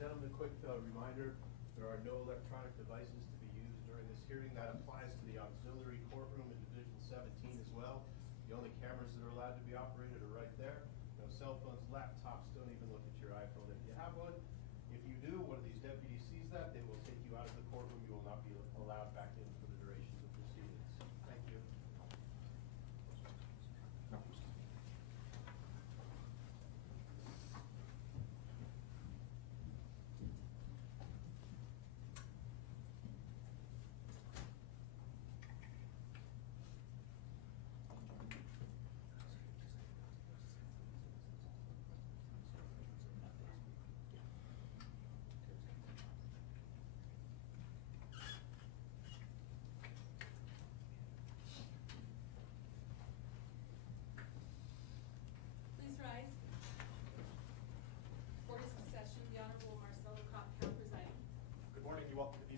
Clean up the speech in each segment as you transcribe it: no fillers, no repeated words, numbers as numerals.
gentlemen, a quick reminder, there are no electronic devices to be used during this hearing. That applies to the auxiliary courtroom in Division 17 as well. The only cameras that are allowed to be operated are right there. No cell phones, laptops, don't even look at your iPhone if you have one. If you do, one of these deputies sees that, they will take you out of the courtroom. You will not be allowed back in for the duration of the proceedings. Thank you.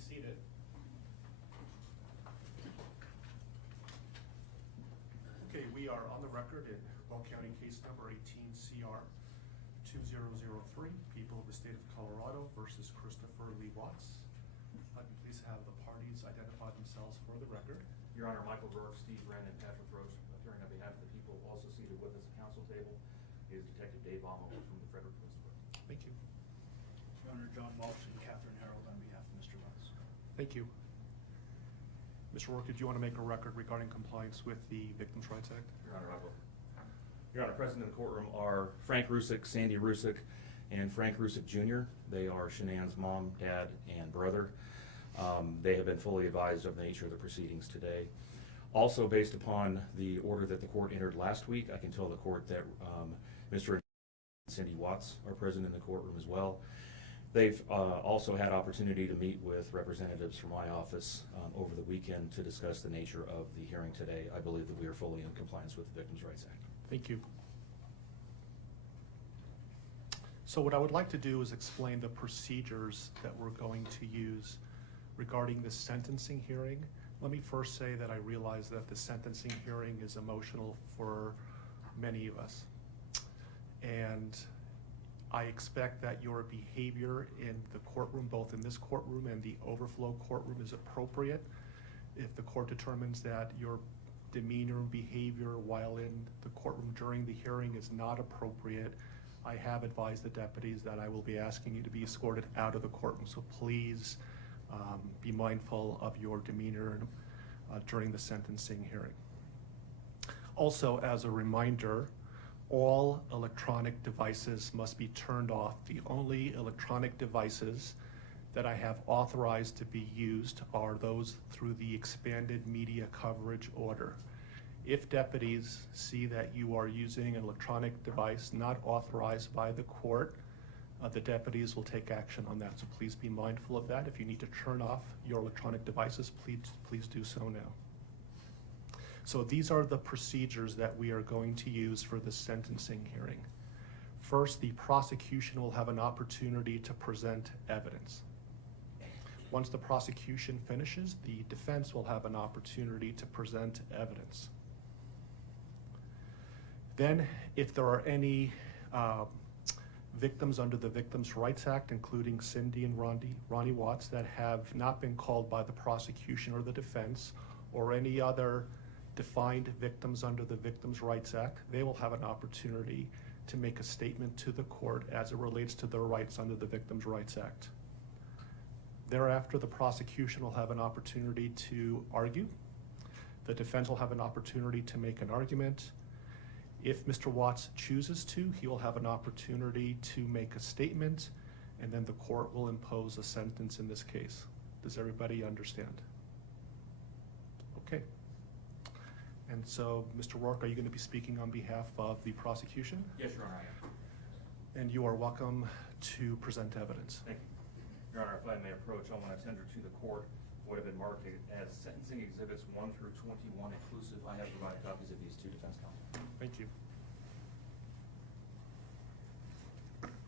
Seated. Okay, we are on the record in Will County case number 18CR 2003, People of the State of Colorado versus Christopher Lee Watts. I'd be pleased to have the parties identify themselves for the record. Your Honor, Michael Burke, Steve Wren, and Patrick Roach, appearing on behalf of the people. Also seated with us at the council table is Detective Dave Baumel from the Frederick Police Department. Thank you. Your Honor, John Walsh and Catherine Harold on behalf of Mr. Watts. Thank you. Mr. Rourke, did you want to make a record regarding compliance with the Victims' Rights Act? Your Honor, I will. Your Honor, present in the courtroom are Frank Rzucek, Sandy Rzucek, and Frank Rzucek Jr. They are Shanann's mom, dad, and brother. They have been fully advised of the nature of the proceedings today. Also, based upon the order that the court entered last week, I can tell the court that Mr. and Cindy Watts are present in the courtroom as well. They've also had opportunity to meet with representatives from my office over the weekend to discuss the nature of the hearing today. I believe that we are fully in compliance with the Victims' Rights Act. Thank you. So what I would like to do is explain the procedures that we're going to use regarding the sentencing hearing. Let me first say that I realize that the sentencing hearing is emotional for many of us. And I expect that your behavior in the courtroom, both in this courtroom and the overflow courtroom, is appropriate. If the court determines that your demeanor and behavior while in the courtroom during the hearing is not appropriate, I have advised the deputies that I will be asking you to be escorted out of the courtroom. So please be mindful of your demeanor during the sentencing hearing. Also, as a reminder, all electronic devices must be turned off. The only electronic devices that I have authorized to be used are those through the expanded media coverage order. If deputies see that you are using an electronic device not authorized by the court, the deputies will take action on that. So please be mindful of that. If you need to turn off your electronic devices, please do so now. So these are the procedures that we are going to use for the sentencing hearing. First, the prosecution will have an opportunity to present evidence. Once the prosecution finishes, the defense will have an opportunity to present evidence. Then, if there are any victims under the Victims' Rights Act, including Cindy and Ronnie Watts, that have not been called by the prosecution or the defense, or any other defined victims under the Victims' Rights Act, they will have an opportunity to make a statement to the court as it relates to their rights under the Victims' Rights Act. Thereafter, the prosecution will have an opportunity to argue. The defense will have an opportunity to make an argument. If Mr. Watts chooses to, he will have an opportunity to make a statement, and then the court will impose a sentence in this case. Does everybody understand? Okay. And so, Mr. Rourke, are you going to be speaking on behalf of the prosecution? Yes, Your Honor, I am. And you are welcome to present evidence. Thank you. Your Honor, if I may approach, I want to tender to the court what have been marked as sentencing exhibits 1 through 21 inclusive. I have provided copies of these to defense counsel. Thank you.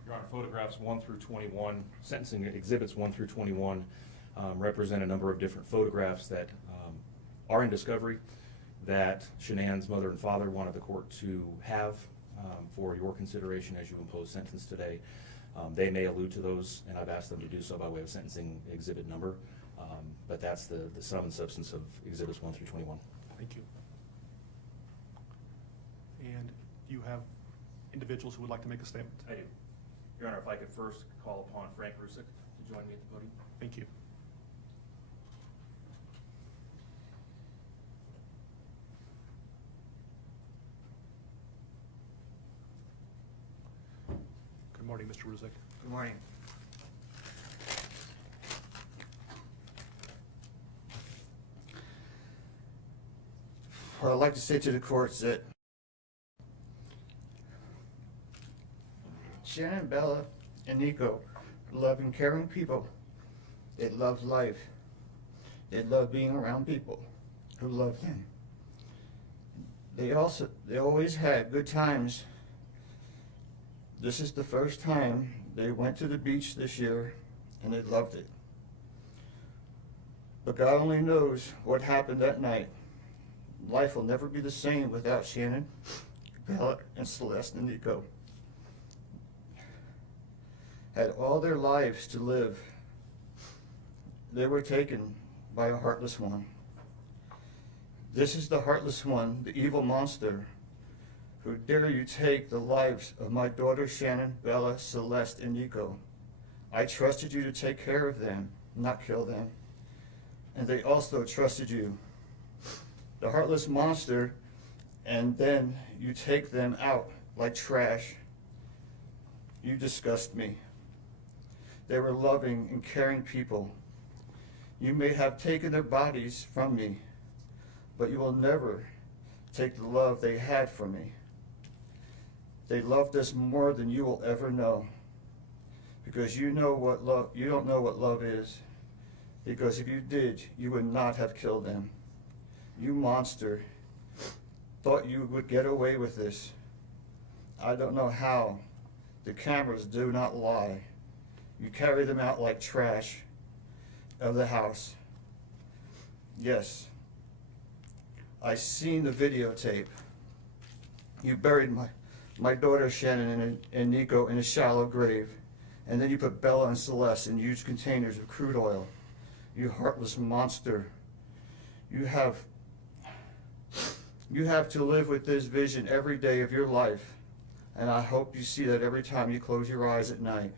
Your Honor, photographs 1 through 21, sentencing exhibits 1 through 21 represent a number of different photographs that are in discovery that Shanann's mother and father wanted the court to have for your consideration as you impose sentence today. They may allude to those, and I've asked them to do so by way of sentencing exhibit number, but that's the sum and substance of exhibits 1 through 21. Thank you. And do you have individuals who would like to make a statement? I do. Your Honor, if I could first call upon Frank Rzucek to join me at the podium. Thank you. Good morning, Mr. Rzucek. Good morning. What I'd like to say to the court is that Shanann, Bella, and Nico are loving, caring people. They love life. They love being around people who love them. They always had good times. This is the first time they went to the beach this year, and they loved it. But God only knows what happened that night. Life will never be the same without Shanann, Bella, and Celeste, and Nico. Had all their lives to live. They were taken by a heartless one. This is the heartless one, the evil monster, who dare you take the lives of my daughters Shanann, Bella, Celeste, and Nico. I trusted you to take care of them, not kill them. And they also trusted you. The heartless monster, and then you take them out like trash. You disgust me. They were loving and caring people. You may have taken their bodies from me, but you will never take the love they had from me. They loved us more than you will ever know, because you don't know what love is. Because if you did, you would not have killed them. You monster, thought you would get away with this. I don't know how. The cameras do not lie. You carry them out like trash of the house. Yes, I seen the videotape. You buried my daughter Shanann and Nico in a shallow grave, and then you put Bella and Celeste in huge containers of crude oil. You heartless monster. You have to live with this vision every day of your life, and I hope you see that every time you close your eyes at night.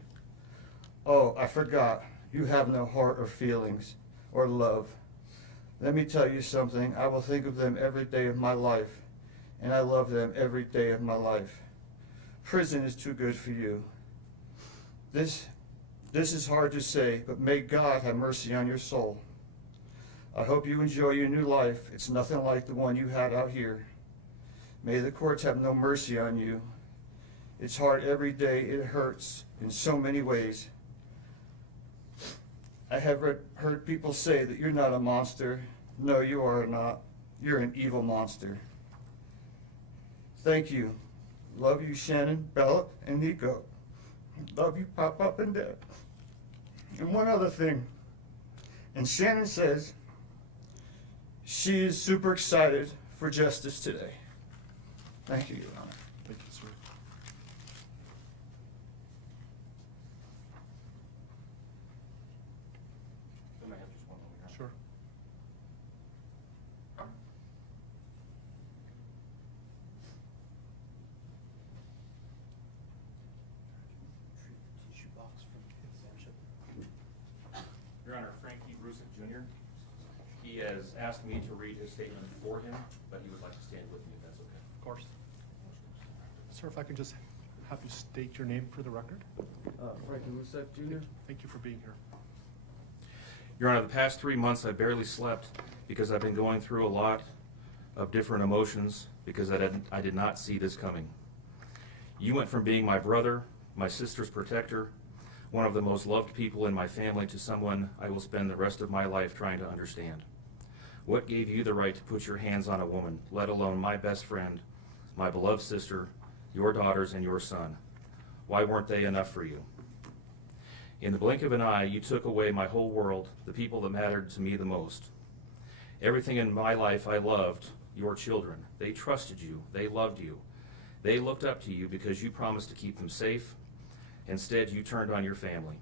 Oh, I forgot. You have no heart or feelings or love. Let me tell you something. I will think of them every day of my life, and I love them every day of my life. Prison is too good for you. This is hard to say, but may God have mercy on your soul. I hope you enjoy your new life. It's nothing like the one you had out here. May the courts have no mercy on you. It's hard every day. It hurts in so many ways. I have heard people say that you're not a monster. No, you are not. You're an evil monster. Thank you. Love you, Shanann, Bella, and Nico. Love you, Pop and Dad. And one other thing. And Shanann says she is super excited for justice today. Thank you, Your Honor. Thank you, sir. I might have just one moment. Sure. Tissue box from his lordship. Your Honor, Frankie Rzucek Jr., he has asked me to read his statement for him, but he would like to stand with me if that's okay. Of course. Sir, if I could just have you state your name for the record. Frankie Rzucek Jr. Thank you for being here. Your Honor, the past 3 months I barely slept because I've been going through a lot of different emotions because I did not see this coming. You went from being my brother, my sister's protector, one of the most loved people in my family, to someone I will spend the rest of my life trying to understand. What gave you the right to put your hands on a woman, let alone my best friend, my beloved sister, your daughters, and your son? Why weren't they enough for you? In the blink of an eye, you took away my whole world, the people that mattered to me the most. Everything in my life I loved, your children. They trusted you. They loved you. They looked up to you because you promised to keep them safe, Instead, you turned on your family.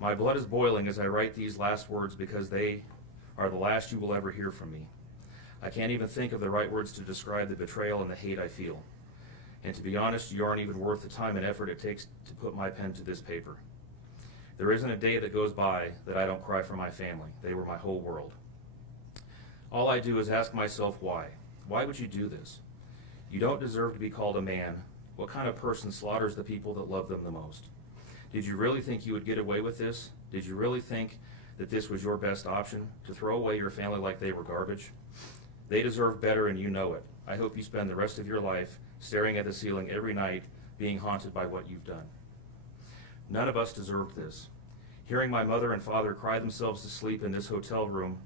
My blood is boiling as I write these last words because they are the last you will ever hear from me. I can't even think of the right words to describe the betrayal and the hate I feel. And to be honest, you aren't even worth the time and effort it takes to put my pen to this paper. There isn't a day that goes by that I don't cry for my family. They were my whole world. All I do is ask myself why. Why would you do this? You don't deserve to be called a man. What kind of person slaughters the people that love them the most? Did you really think you would get away with this? Did you really think that this was your best option, to throw away your family like they were garbage? They deserve better, and you know it. I hope you spend the rest of your life staring at the ceiling every night, being haunted by what you've done. None of us deserved this. Hearing my mother and father cry themselves to sleep in this hotel room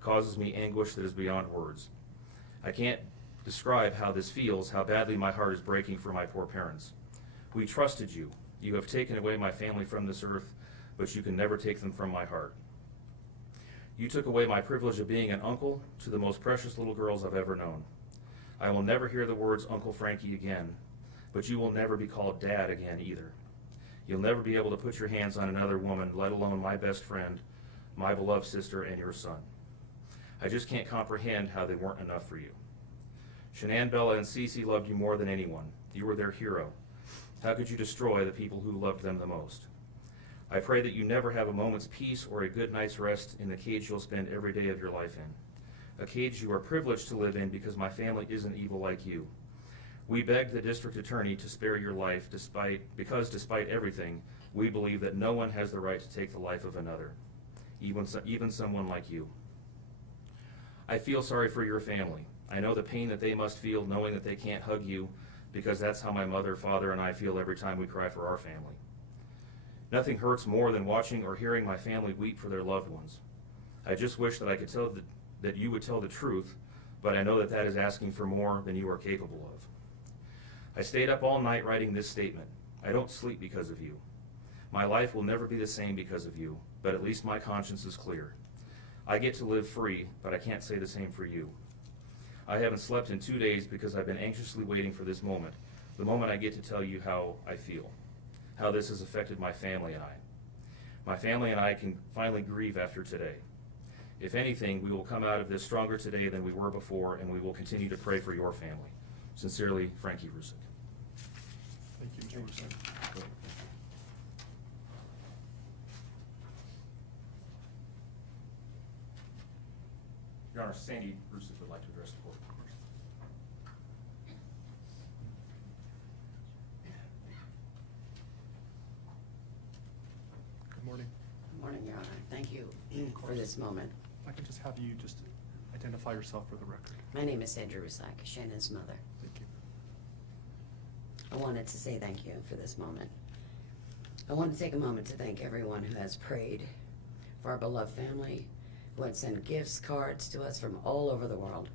causes me anguish that is beyond words. I can't describe how this feels, how badly my heart is breaking for my poor parents. We trusted you. You have taken away my family from this earth, but you can never take them from my heart. You took away my privilege of being an uncle to the most precious little girls I've ever known. I will never hear the words Uncle Frankie again, but you will never be called Dad again either. You'll never be able to put your hands on another woman, let alone my best friend, my beloved sister, and your son. I just can't comprehend how they weren't enough for you. Shanann, Bella, and Cece loved you more than anyone. You were their hero. How could you destroy the people who loved them the most? I pray that you never have a moment's peace or a good night's rest in the cage you'll spend every day of your life in. A cage you are privileged to live in because my family isn't evil like you. We begged the district attorney to spare your life because despite everything, we believe that no one has the right to take the life of another, even someone like you. I feel sorry for your family. I know the pain that they must feel knowing that they can't hug you, because that's how my mother, father, and I feel every time we cry for our family. Nothing hurts more than watching or hearing my family weep for their loved ones. I just wish that I could tell that you would tell the truth, but I know that that is asking for more than you are capable of. I stayed up all night writing this statement. I don't sleep because of you. My life will never be the same because of you, but at least my conscience is clear. I get to live free, but I can't say the same for you. I haven't slept in 2 days because I've been anxiously waiting for this moment, the moment I get to tell you how I feel, how this has affected my family and I. My family and I can finally grieve after today. If anything, we will come out of this stronger today than we were before, and we will continue to pray for your family. Sincerely, Frankie Rzucek. Thank you, Mr. Rzucek. Your Honor, Sandy Rzucek would like to address the court. Good morning. Good morning, Your Honor. Thank you for this moment. If I could just have you just identify yourself for the record. My name is Sandra Rzucek, Shannon's mother. Thank you. I wanted to say thank you for this moment. I want to take a moment to thank everyone who has prayed for our beloved family, who had sent gifts, cards to us from all over the world.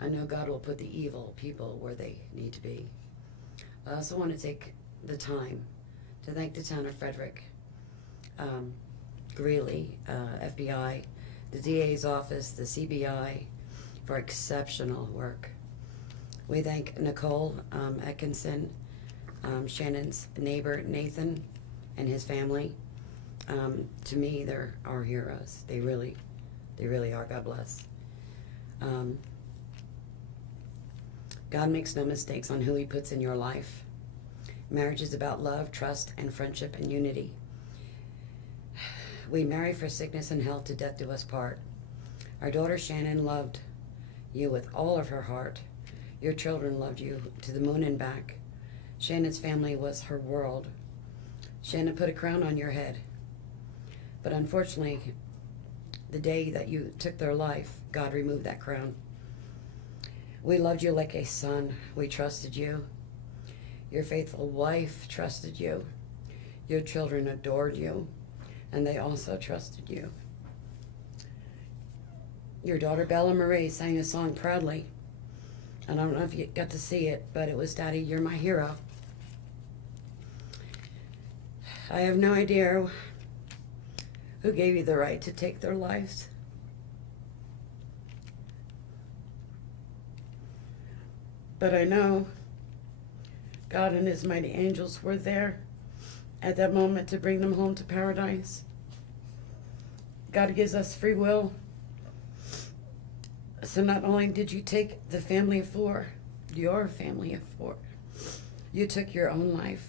I know God will put the evil people where they need to be. I also want to take the time to thank the town of Frederick, Greeley, FBI, the DA's office, the CBI, for exceptional work. We thank Nicole Atkinson, Shannon's neighbor, Nathan, and his family. To me, they're our heroes. They really are. God bless. God makes no mistakes on who he puts in your life. Marriage is about love, trust, and friendship and unity. We marry for sickness and health, to death do us part. Our daughter Shanann loved you with all of her heart. Your children loved you to the moon and back. Shannon's family was her world. Shanann put a crown on your head. But unfortunately, the day that you took their life, God removed that crown. We loved you like a son. We trusted you. Your faithful wife trusted you. Your children adored you, and they also trusted you. Your daughter Bella Marie sang a song proudly. And I don't know if you got to see it, but it was, "Daddy, you're my hero." I have no idea who gave you the right to take their lives. But I know God and his mighty angels were there at that moment to bring them home to paradise. God gives us free will. So not only did you take the family of four, your family of four, you took your own life.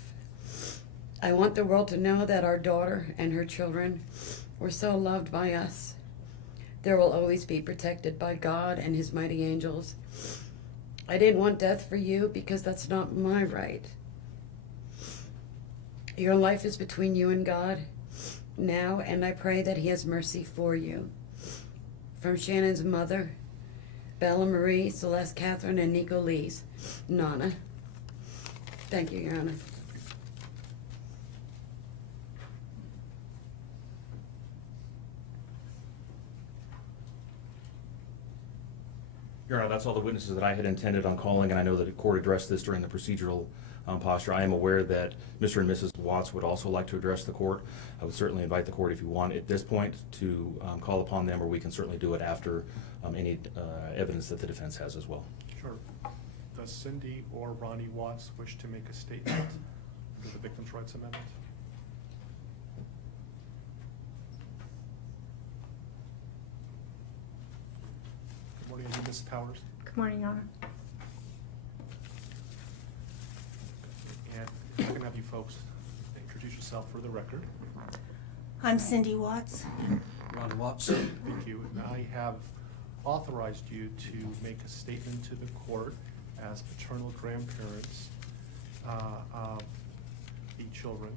I want the world to know that our daughter and her children were so loved by us. There will always be protected by God and his mighty angels. I didn't want death for you because that's not my right. Your life is between you and God now, and I pray that he has mercy for you. From Shannon's mother, Bella Marie, Celeste Cathryn, and Nico Lee's, Nana. Thank you, Your Honor. Your Honor, that's all the witnesses that I had intended on calling, and I know that the court addressed this during the procedural posture. I am aware that Mr. and Mrs. Watts would also like to address the court. I would certainly invite the court, if you want, at this point to call upon them, or we can certainly do it after any evidence that the defense has as well. Sure. Does Cindy or Ronnie Watts wish to make a statement under the Victims' Rights Amendment? Good morning, Ms. Powers. Good morning, Your Honor. And if I can have you folks introduce yourself for the record. I'm Cindy Watts. Ron Watts. Thank you. And I have authorized you to make a statement to the court as paternal grandparents of the children.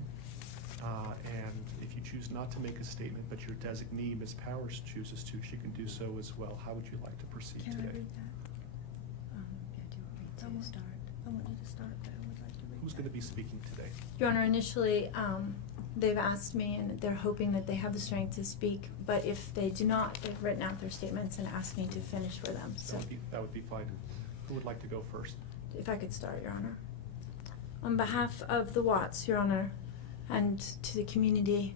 And if you choose not to make a statement, but your designee, Ms. Powers, chooses to, she can do so as well. How would you like to proceed Can today? I read that? Yeah, do you want me to start? I want you to start, but I would like to read Who's going to be speaking today? Your Honor, initially, they've asked me, and they're hoping that they have the strength to speak, but if they do not, they've written out their statements and asked me to finish for them. So That would be fine. Who would like to go first? if I could start, Your Honor. On behalf of the Watts, Your Honor, and to the community,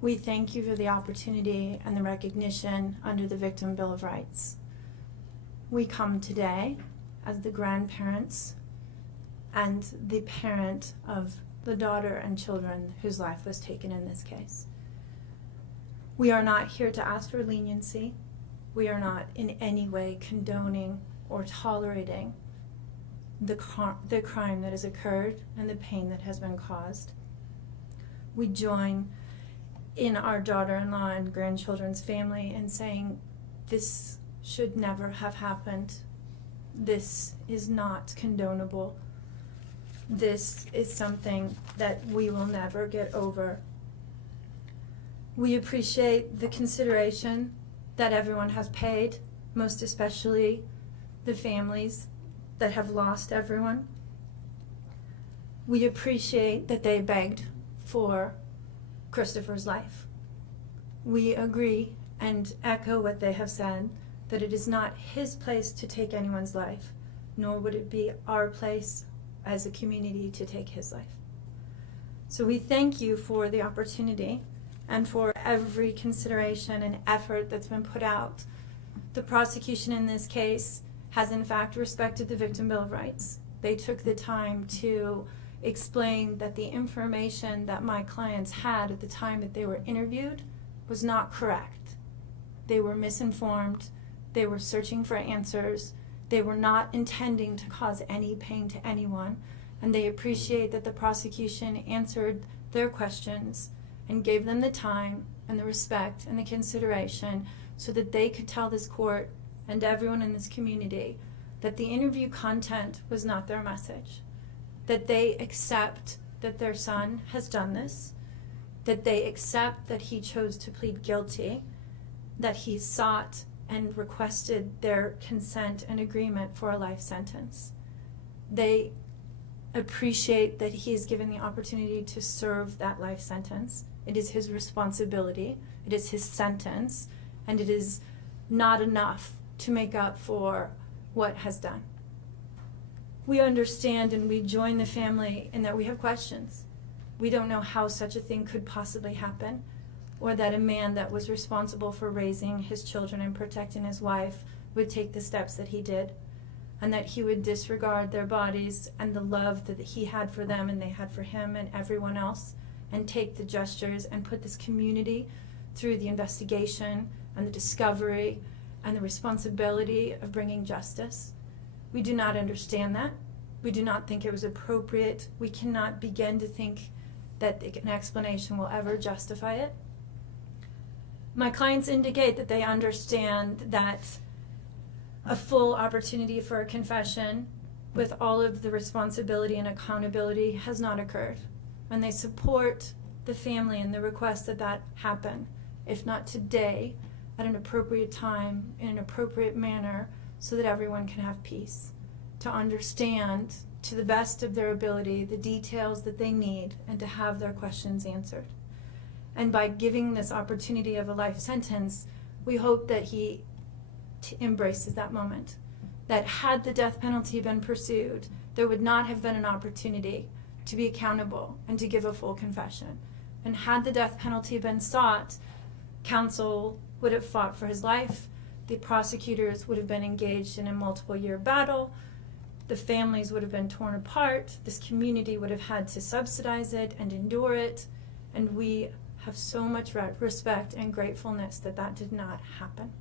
we thank you for the opportunity and the recognition under the Victim Bill of Rights. We come today as the grandparents and the parent of the daughter and children whose life was taken in this case. We are not here to ask for leniency. We are not in any way condoning or tolerating the crime that has occurred and the pain that has been caused. We join in our daughter-in-law and grandchildren's family in saying this should never have happened. This is not condonable. This is something that we will never get over. We appreciate the consideration that everyone has paid, most especially the families that have lost everyone. We appreciate that they begged for Christopher's life. We agree and echo what they have said, that it is not his place to take anyone's life, nor would it be our place as a community to take his life. So we thank you for the opportunity and for every consideration and effort that's been put out. The prosecution in this case has in fact respected the Victim Bill of Rights. They took the time to explain that the information that my clients had at the time that they were interviewed was not correct. They were misinformed. They were searching for answers. They were not intending to cause any pain to anyone, and they appreciate that the prosecution answered their questions and gave them the time and the respect and the consideration so that they could tell this court and everyone in this community that the interview content was not their message, that they accept that their son has done this, that they accept that he chose to plead guilty, that he sought and requested their consent and agreement for a life sentence. They appreciate that he is given the opportunity to serve that life sentence. It is his responsibility, it is his sentence, and it is not enough to make up for what has done. We understand and we join the family in that we have questions. We don't know how such a thing could possibly happen, or that a man that was responsible for raising his children and protecting his wife would take the steps that he did, and that he would disregard their bodies and the love that he had for them and they had for him and everyone else, and take the gestures and put this community through the investigation and the discovery and the responsibility of bringing justice. We do not understand that. We do not think it was appropriate. We cannot begin to think that an explanation will ever justify it. My clients indicate that they understand that a full opportunity for a confession with all of the responsibility and accountability has not occurred. And they support the family in the request that that happen, if not today, at an appropriate time, in an appropriate manner, so that everyone can have peace, to understand to the best of their ability the details that they need and to have their questions answered. And by giving this opportunity of a life sentence, we hope that he embraces that moment. That had the death penalty been pursued, there would not have been an opportunity to be accountable and to give a full confession. And had the death penalty been sought, counsel would have fought for his life, the prosecutors would have been engaged in a multiple-year battle, the families would have been torn apart, this community would have had to subsidize it and endure it, and we have so much respect and gratefulness that that did not happen.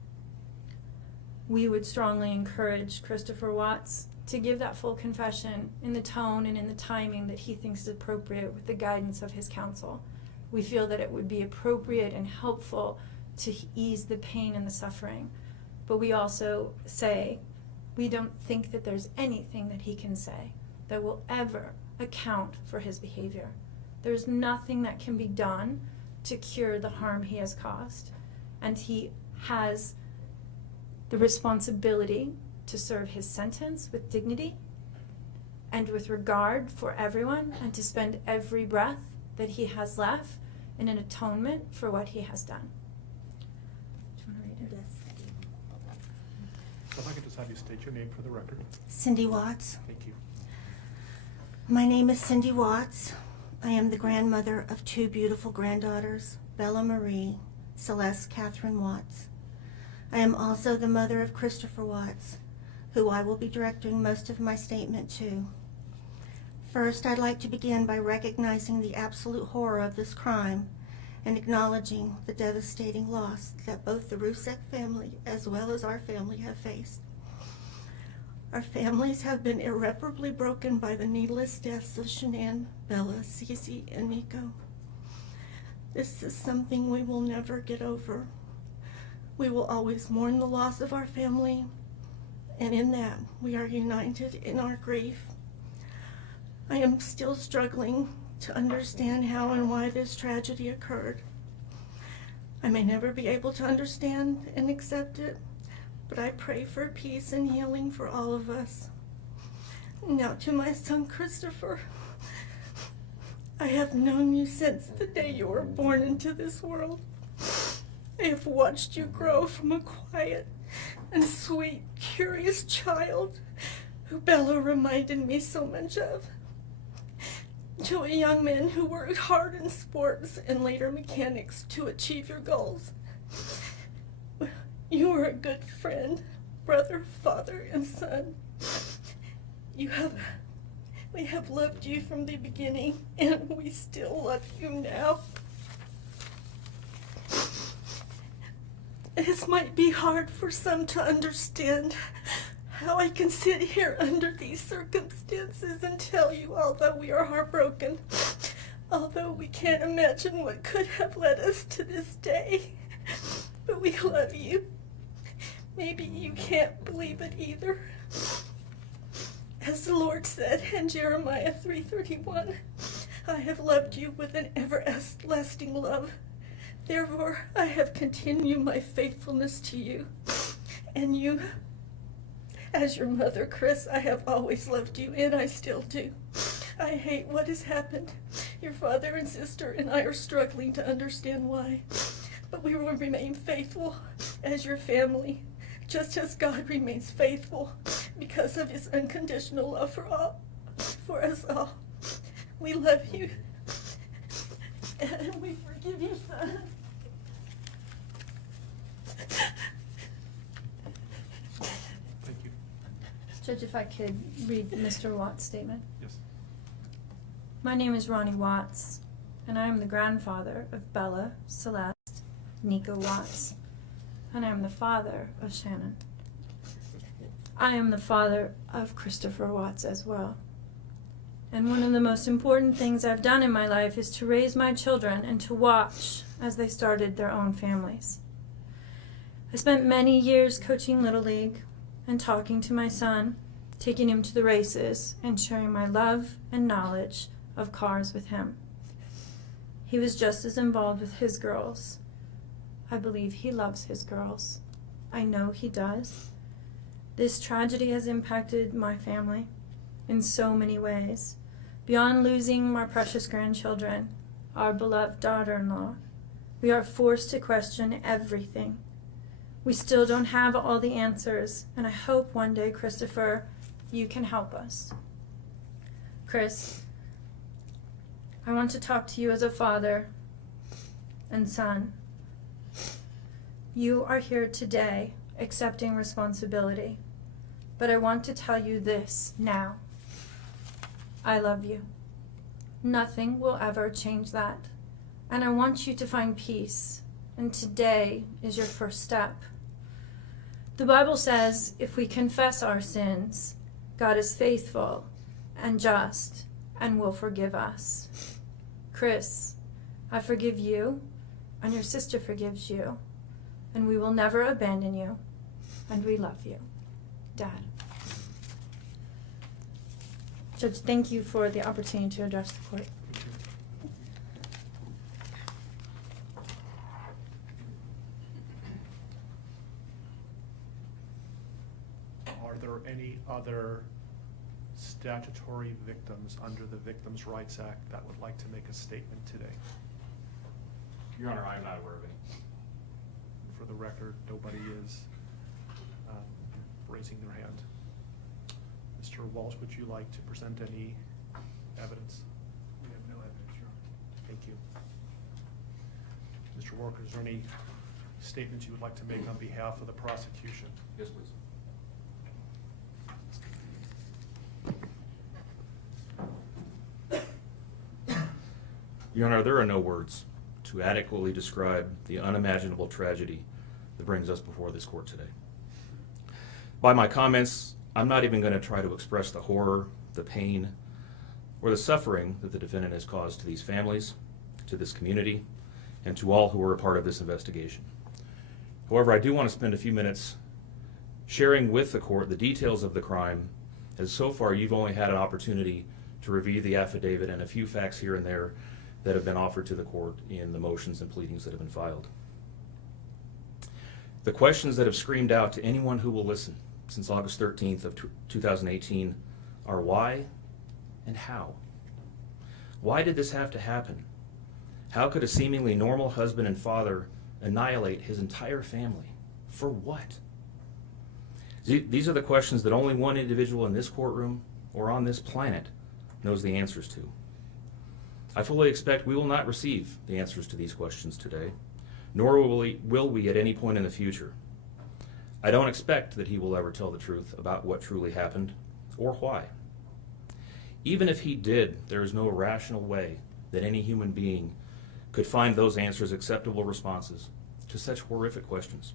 We would strongly encourage Christopher Watts to give that full confession in the tone and in the timing that he thinks is appropriate with the guidance of his counsel. We feel that it would be appropriate and helpful to ease the pain and the suffering. But we also say we don't think that there's anything that he can say that will ever account for his behavior. There's nothing that can be done to cure the harm he has caused. And he has the responsibility to serve his sentence with dignity and with regard for everyone, and to spend every breath that he has left in an atonement for what he has done. Do you want to read it? Yes. So if I could just have you state your name for the record. Cindy Watts. Thank you. My name is Cindy Watts. I am the grandmother of two beautiful granddaughters, Bella Marie, Celeste Cathryn Watts. I am also the mother of Christopher Watts, who I will be directing most of my statement to. First, I'd like to begin by recognizing the absolute horror of this crime and acknowledging the devastating loss that both the Rzucek family as well as our family have faced. Our families have been irreparably broken by the needless deaths of Shanann, Bella, Cece, and Nico. This is something we will never get over. We will always mourn the loss of our family, and in that we are united in our grief. I am still struggling to understand how and why this tragedy occurred. I may never be able to understand and accept it, but I pray for peace and healing for all of us. Now to my son Christopher. I have known you since the day you were born into this world. I have watched you grow from a quiet and sweet, curious child who Bella reminded me so much of, to a young man who worked hard in sports and later mechanics to achieve your goals. You are a good friend, brother, father, and son. We have loved you from the beginning, and we still love you now. This might be hard for some to understand, how I can sit here under these circumstances and tell you, although we are heartbroken, although we can't imagine what could have led us to this day, but we love you. Maybe you can't believe it either. As the Lord said in Jeremiah 3:31, I have loved you with an everlasting love. Therefore, I have continued my faithfulness to you. And you, as your mother, Chris, I have always loved you, and I still do. I hate what has happened. Your father and sister and I are struggling to understand why. But we will remain faithful as your family, just as God remains faithful because of his unconditional love for us all. We love you, and we forgive you, son. Thank you. Judge, if I could read Mr. Watts' statement. Yes. My name is Ronnie Watts. and I am the grandfather of Bella, Celeste, Nico Watts, and I am the father of Shanann. I am the father of Christopher Watts as well. And one of the most important things I've done in my life is to raise my children and to watch as they started their own families. I spent many years coaching Little League and talking to my son, taking him to the races, and sharing my love and knowledge of cars with him. He was just as involved with his girls. I believe he loves his girls. I know he does. This tragedy has impacted my family in so many ways. Beyond losing my precious grandchildren, our beloved daughter-in-law, we are forced to question everything. We still don't have all the answers, and I hope one day, Christopher, you can help us. Chris, I want to talk to you as a father and son. You are here today accepting responsibility, but I want to tell you this now. I love you. Nothing will ever change that. And I want you to find peace, and today is your first step. The Bible says if we confess our sins, God is faithful and just and will forgive us. Chris, I forgive you, and your sister forgives you, and we will never abandon you, and we love you. Dad. Judge, thank you for the opportunity to address the court. Are there any other statutory victims under the Victims' Rights Act that would like to make a statement today? Your Honor, I am not aware of any. For the record, nobody is raising their hand. Mr. Walsh, would you like to present any evidence? We have no evidence, Your Honor. Thank you. Mr. Walker, is there any statements you would like to make on behalf of the prosecution? Yes, please. Your Honor, there are no words to adequately describe the unimaginable tragedy that brings us before this court today. By my comments, I'm not even going to try to express the horror, the pain, or the suffering that the defendant has caused to these families, to this community, and to all who were a part of this investigation. However, I do want to spend a few minutes sharing with the court the details of the crime, as so far you've only had an opportunity to review the affidavit and a few facts here and there that have been offered to the court in the motions and pleadings that have been filed. The questions that have screamed out to anyone who will listen since August 13th of 2018 are why and how. Why did this have to happen? How could a seemingly normal husband and father annihilate his entire family? For what? These are the questions that only one individual in this courtroom or on this planet knows the answers to. I fully expect we will not receive the answers to these questions today, nor will we at any point in the future. I don't expect that he will ever tell the truth about what truly happened or why. Even if he did, there is no rational way that any human being could find those answers acceptable responses to such horrific questions.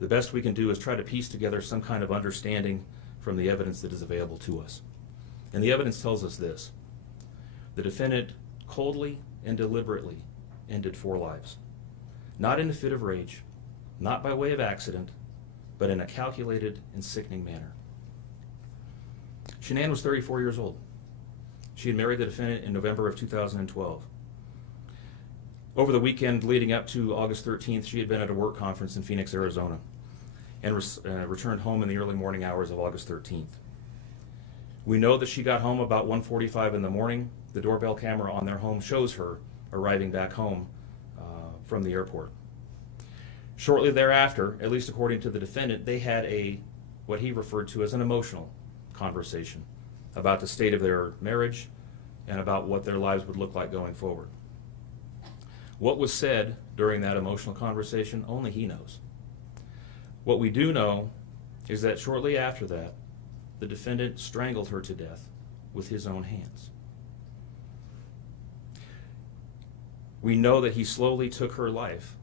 The best we can do is try to piece together some kind of understanding from the evidence that is available to us. And the evidence tells us this: the defendant coldly and deliberately ended 4 lives, not in a fit of rage, not by way of accident, but in a calculated and sickening manner. Shanann was 34 years old. She had married the defendant in November of 2012. Over the weekend leading up to August 13th, she had been at a work conference in Phoenix, Arizona, and returned home in the early morning hours of August 13th. We know that she got home about 1:45 in the morning. The doorbell camera on their home shows her arriving back home from the airport. Shortly thereafter, at least according to the defendant, they had what he referred to as an emotional conversation about the state of their marriage and about what their lives would look like going forward. What was said during that emotional conversation, only he knows. What we do know is that shortly after that, the defendant strangled her to death with his own hands. We know that he slowly took her life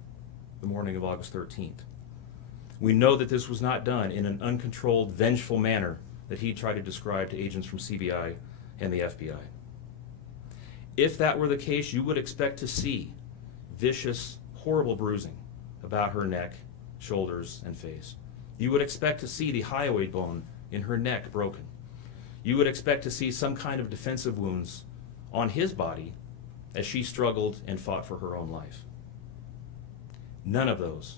the morning of August 13th. We know that this was not done in an uncontrolled, vengeful manner that he tried to describe to agents from CBI and the FBI. If that were the case, you would expect to see vicious, horrible bruising about her neck, shoulders, and face. You would expect to see the hyoid bone in her neck broken. You would expect to see some kind of defensive wounds on his body as she struggled and fought for her own life. None of those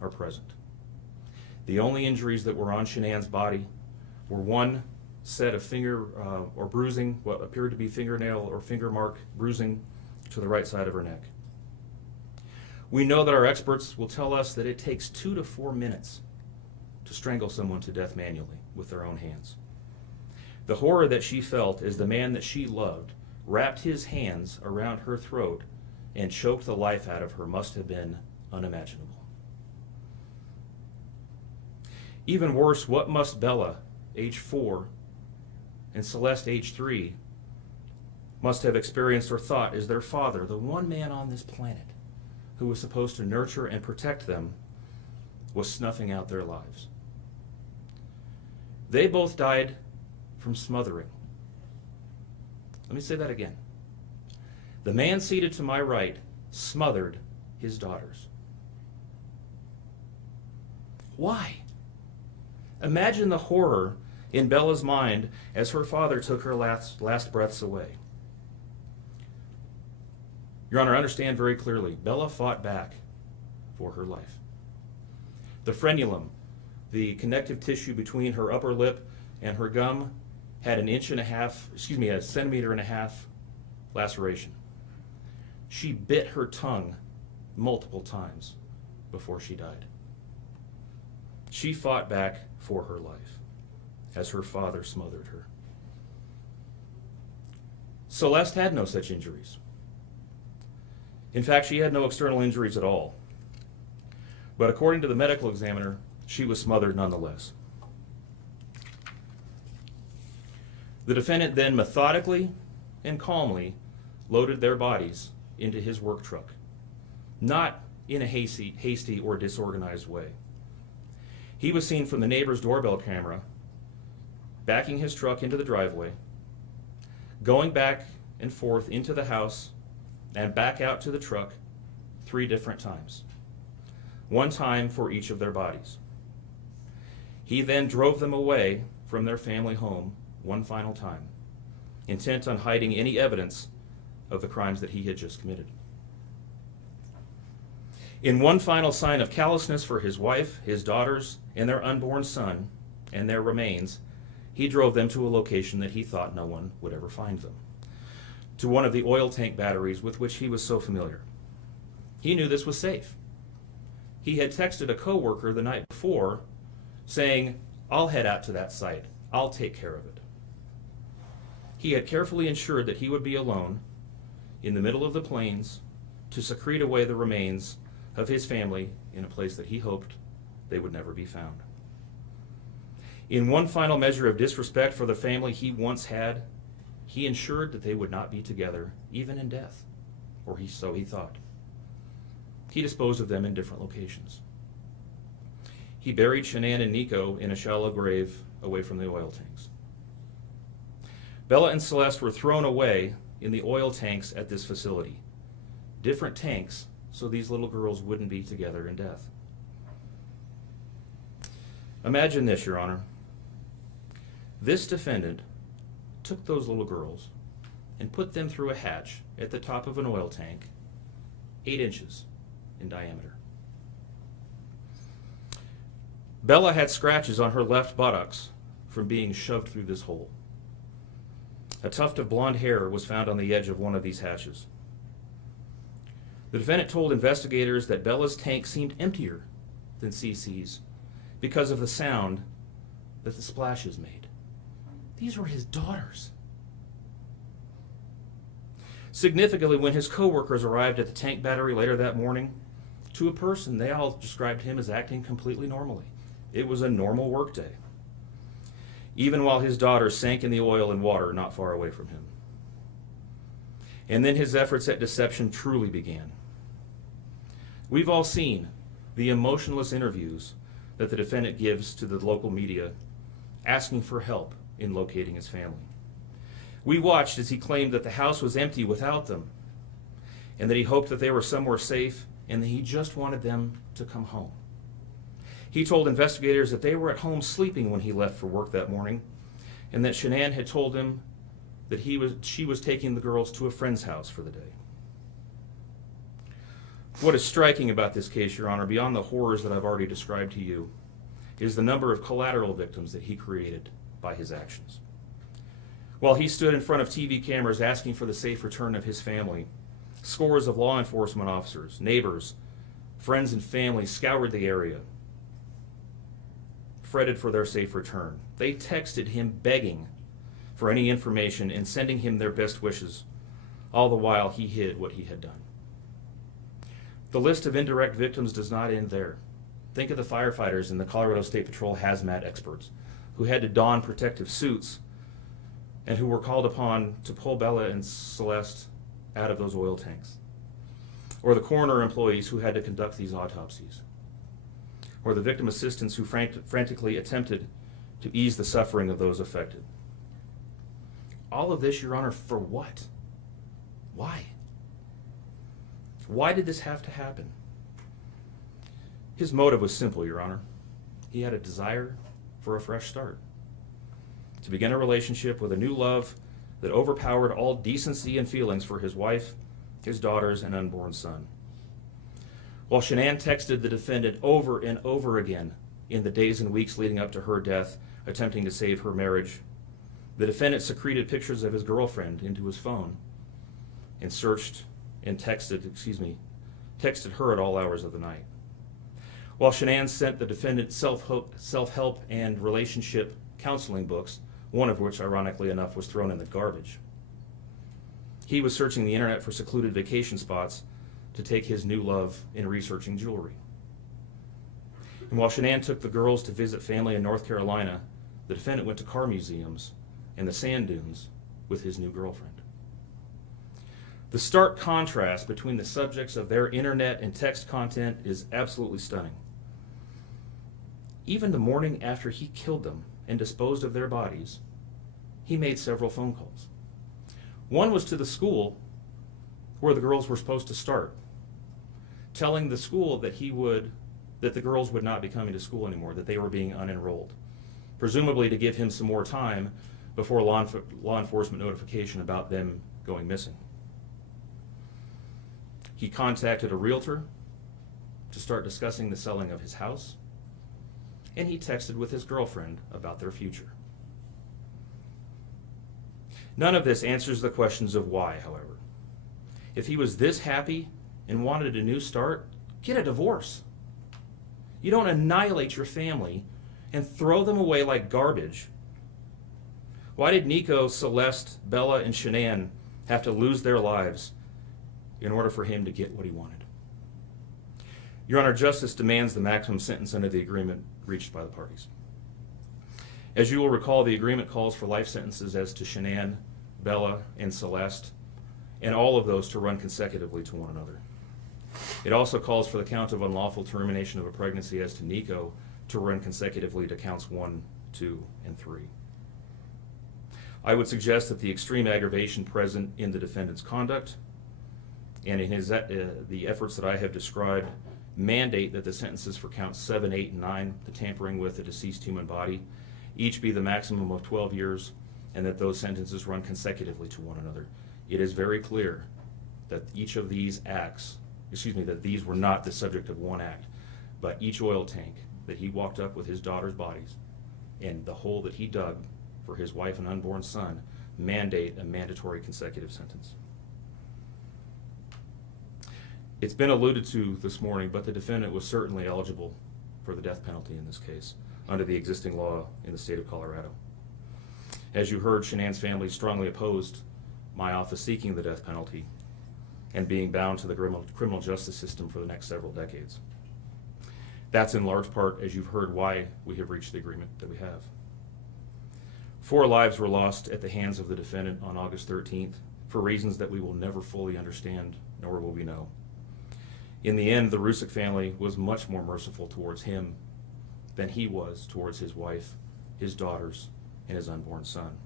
are present. The only injuries that were on Shanann's body were one set of finger or bruising, what appeared to be fingernail or finger mark bruising to the right side of her neck. We know that our experts will tell us that it takes 2 to 4 minutes to strangle someone to death manually with their own hands. The horror that she felt as the man that she loved wrapped his hands around her throat and choked the life out of her must have been unimaginable. Even worse, what must Bella, age 4, and Celeste, age 3, must have experienced or thought as their father, the one man on this planet who was supposed to nurture and protect them, was snuffing out their lives. They both died from smothering. Let me say that again. The man seated to my right smothered his daughters. Why? Imagine the horror in Bella's mind as her father took her last breaths away. Your Honor, understand very clearly, Bella fought back for her life. The frenulum, the connective tissue between her upper lip and her gum, had a centimeter and a half laceration. She bit her tongue multiple times before she died. She fought back for her life as her father smothered her. Celeste had no such injuries. In fact, she had no external injuries at all. But according to the medical examiner, she was smothered nonetheless. The defendant then methodically and calmly loaded their bodies into his work truck, not in a hasty or disorganized way. He was seen from the neighbor's doorbell camera backing his truck into the driveway, going back and forth into the house and back out to the truck 3 different times, 1 time for each of their bodies. He then drove them away from their family home 1 final time, intent on hiding any evidence of the crimes that he had just committed. In one final sign of callousness for his wife, his daughters, and their unborn son, and their remains, he drove them to a location that he thought no one would ever find them, to one of the oil tank batteries with which he was so familiar. He knew this was safe. He had texted a coworker the night before saying, "I'll head out to that site. I'll take care of it." He had carefully ensured that he would be alone in the middle of the plains to secrete away the remains of his family in a place that he hoped they would never be found. In one final measure of disrespect for the family he once had, he ensured that they would not be together, even in death, or so he thought. He disposed of them in different locations. He buried Shanann and Nico in a shallow grave away from the oil tanks. Bella and Celeste were thrown away in the oil tanks at this facility. Different tanks, so these little girls wouldn't be together in death. Imagine this, Your Honor. This defendant took those little girls and put them through a hatch at the top of an oil tank, 8 inches in diameter. Bella had scratches on her left buttocks from being shoved through this hole. A tuft of blonde hair was found on the edge of one of these hatches. The defendant told investigators that Bella's tank seemed emptier than CC's because of the sound that the splashes made. These were his daughters. Significantly, when his coworkers arrived at the tank battery later that morning, to a person, they all described him as acting completely normally. It was a normal workday, even while his daughters sank in the oil and water not far away from him. And then his efforts at deception truly began. We've all seen the emotionless interviews that the defendant gives to the local media asking for help in locating his family. We watched as he claimed that the house was empty without them, and that he hoped that they were somewhere safe, and that he just wanted them to come home. He told investigators that they were at home sleeping when he left for work that morning, and that Shanann had told him that she was taking the girls to a friend's house for the day. What is striking about this case, Your Honor, beyond the horrors that I've already described to you, is the number of collateral victims that he created by his actions. While he stood in front of TV cameras asking for the safe return of his family, scores of law enforcement officers, neighbors, friends, and family scoured the area, fretted for their safe return. They texted him begging for any information and sending him their best wishes, all the while he hid what he had done. The list of indirect victims does not end there. Think of the firefighters and the Colorado State Patrol hazmat experts who had to don protective suits and who were called upon to pull Bella and Celeste out of those oil tanks. Or the coroner employees who had to conduct these autopsies. Or the victim assistants who frantically attempted to ease the suffering of those affected. All of this, Your Honor, for what? Why? Why did this have to happen? His motive was simple, Your Honor. He had a desire for a fresh start, to begin a relationship with a new love that overpowered all decency and feelings for his wife, his daughters, and unborn son. While Shanann texted the defendant over and over again in the days and weeks leading up to her death, attempting to save her marriage, the defendant secreted pictures of his girlfriend into his phone and texted her at all hours of the night. While Shanann sent the defendant self-help and relationship counseling books, one of which, ironically enough, was thrown in the garbage, he was searching the internet for secluded vacation spots to take his new love in researching jewelry. And while Shanann took the girls to visit family in North Carolina, the defendant went to car museums and the sand dunes with his new girlfriend. The stark contrast between the subjects of their internet and text content is absolutely stunning. Even the morning after he killed them and disposed of their bodies, he made several phone calls. One was to the school where the girls were supposed to start, telling the school that the girls would not be coming to school anymore, that they were being unenrolled, presumably to give him some more time before law enforcement notification about them going missing. He contacted a realtor to start discussing the selling of his house, and he texted with his girlfriend about their future. None of this answers the questions of why, however. If he was this happy and wanted a new start, get a divorce. You don't annihilate your family and throw them away like garbage. Why did Nico, Celeste, Bella, and Shanann have to lose their lives in order for him to get what he wanted? Your Honor, justice demands the maximum sentence under the agreement reached by the parties. As you will recall, the agreement calls for life sentences as to Shanann, Bella, and Celeste, and all of those to run consecutively to one another. It also calls for the count of unlawful termination of a pregnancy as to Nico to run consecutively to counts 1, 2, and 3. I would suggest that the extreme aggravation present in the defendant's conduct and in the efforts that I have described mandate that the sentences for counts 7, 8, and 9, the tampering with a deceased human body, each be the maximum of 12 years, and that those sentences run consecutively to one another. It is very clear that each of these acts, that these were not the subject of one act, but each oil tank that he walked up with his daughter's bodies and the hole that he dug for his wife and unborn son mandate a mandatory consecutive sentence. It's been alluded to this morning, but the defendant was certainly eligible for the death penalty in this case under the existing law in the state of Colorado. As you heard, Shanann's family strongly opposed my office seeking the death penalty and being bound to the criminal justice system for the next several decades. That's in large part, as you've heard, why we have reached the agreement that we have. 4 lives were lost at the hands of the defendant on August 13th for reasons that we will never fully understand, nor will we know. In the end, the Rzucek family was much more merciful towards him than he was towards his wife, his daughters, and his unborn son.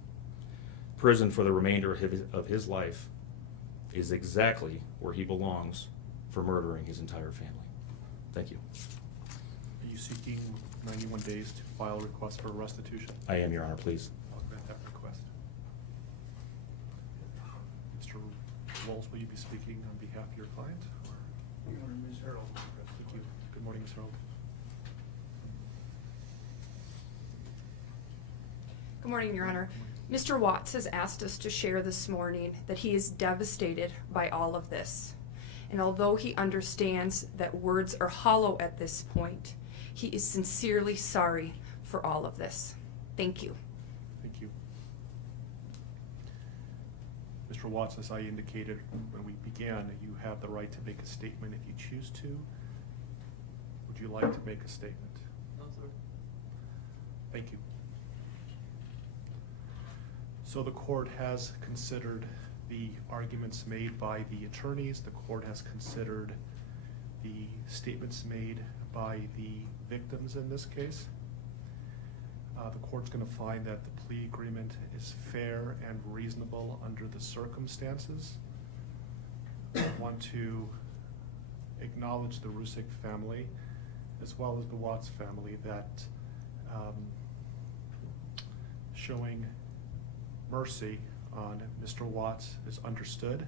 Prison for the remainder of his life is exactly where he belongs for murdering his entire family. Thank you. Are you seeking 91 days to file a request for restitution? I am, Your Honor, please. I'll grant that request. Mr. Walls, will you be speaking on behalf of your client? Or? Your Honor, Ms. Harold. Thank you. Good morning, Ms. Harold. Good morning, Your Honor. Mr. Watts has asked us to share this morning that he is devastated by all of this. And although he understands that words are hollow at this point, he is sincerely sorry for all of this. Thank you. Thank you. Mr. Watts, as I indicated when we began, you have the right to make a statement if you choose to. Would you like to make a statement? No, sir. Thank you. So the court has considered the arguments made by the attorneys. The court has considered the statements made by the victims in this case. The court's going to find that the plea agreement is fair and reasonable under the circumstances. I want to acknowledge the Rzucek family as well as the Watts family that showing mercy on Mr. Watts is understood,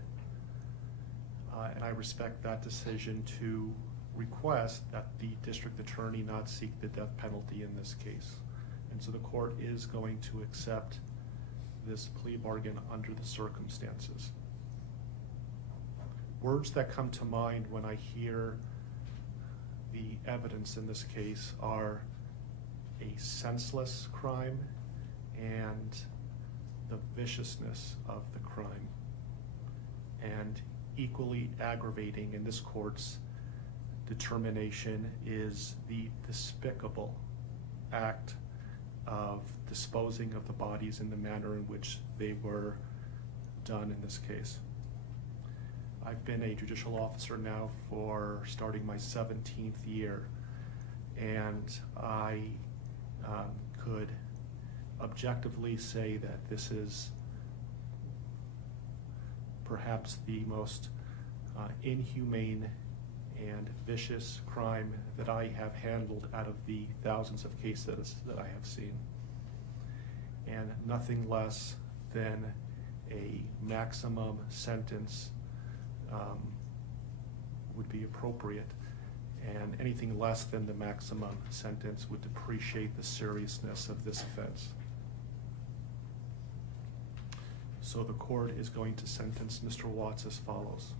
and I respect that decision to request that the district attorney not seek the death penalty in this case. And so the court is going to accept this plea bargain under the circumstances. Words that come to mind when I hear the evidence in this case are a senseless crime and the viciousness of the crime. And equally aggravating in this court's determination is the despicable act of disposing of the bodies in the manner in which they were done in this case. I've been a judicial officer now for starting my 17th year, and I could objectively say that this is perhaps the most inhumane and vicious crime that I have handled out of the thousands of cases that I have seen. And nothing less than a maximum sentence would be appropriate, and anything less than the maximum sentence would depreciate the seriousness of this offense. So the court is going to sentence Mr. Watts as follows.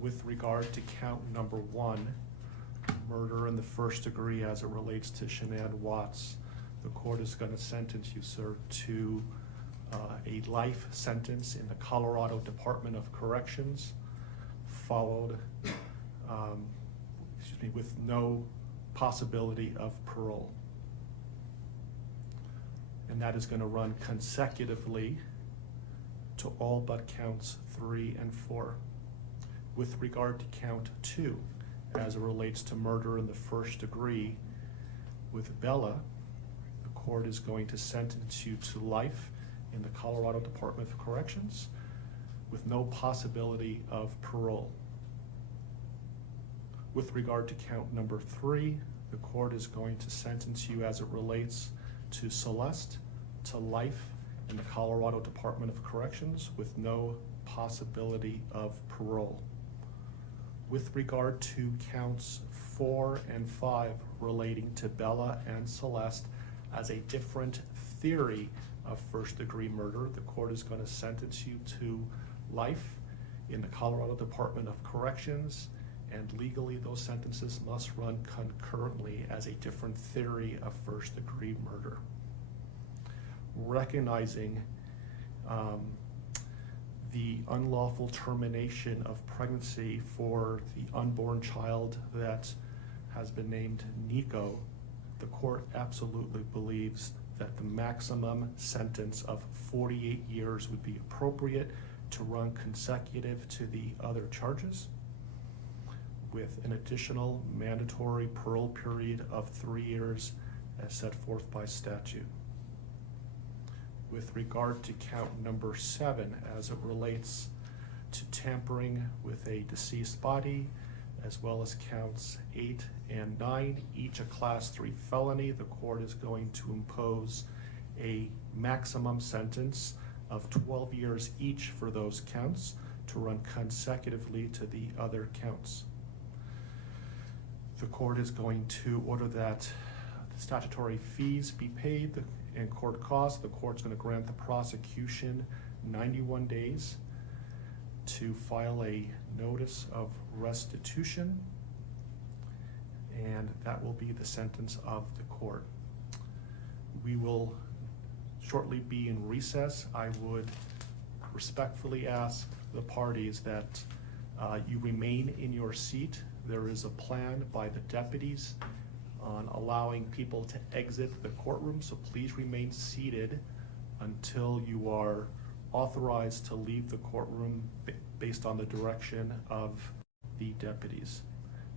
With regard to count number 1, murder in the first degree as it relates to Shanann Watts, the court is going to sentence you, sir, to a life sentence in the Colorado Department of Corrections, followed with no possibility of parole. And that is going to run consecutively to all but counts 3 and 4. With regard to count 2, as it relates to murder in the first degree with Bella, the court is going to sentence you to life in the Colorado Department of Corrections with no possibility of parole. With regard to count number 3, the court is going to sentence you as it relates to Celeste to life in the Colorado Department of Corrections with no possibility of parole. With regard to counts 4 and 5 relating to Bella and Celeste as a different theory of first-degree murder, the court is going to sentence you to life in the Colorado Department of Corrections, and legally those sentences must run concurrently as a different theory of first-degree murder. Recognizing the unlawful termination of pregnancy for the unborn child that has been named Nico, the court absolutely believes that the maximum sentence of 48 years would be appropriate to run consecutive to the other charges, with an additional mandatory parole period of 3 years as set forth by statute. With regard to count number 7, as it relates to tampering with a deceased body, as well as counts 8 and 9, each a Class 3 felony, the court is going to impose a maximum sentence of 12 years each for those counts to run consecutively to the other counts. The court is going to order that the statutory fees be paid and court costs. The court's going to grant the prosecution 91 days to file a notice of restitution, and that will be the sentence of the court. We will shortly be in recess. I would respectfully ask the parties that you remain in your seat. There is a plan by the deputies on allowing people to exit the courtroom, so please remain seated until you are authorized to leave the courtroom based on the direction of the deputies.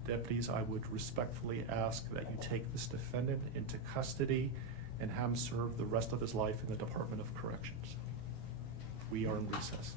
Deputies, I would respectfully ask that you take this defendant into custody and have him serve the rest of his life in the Department of Corrections. We are in recess.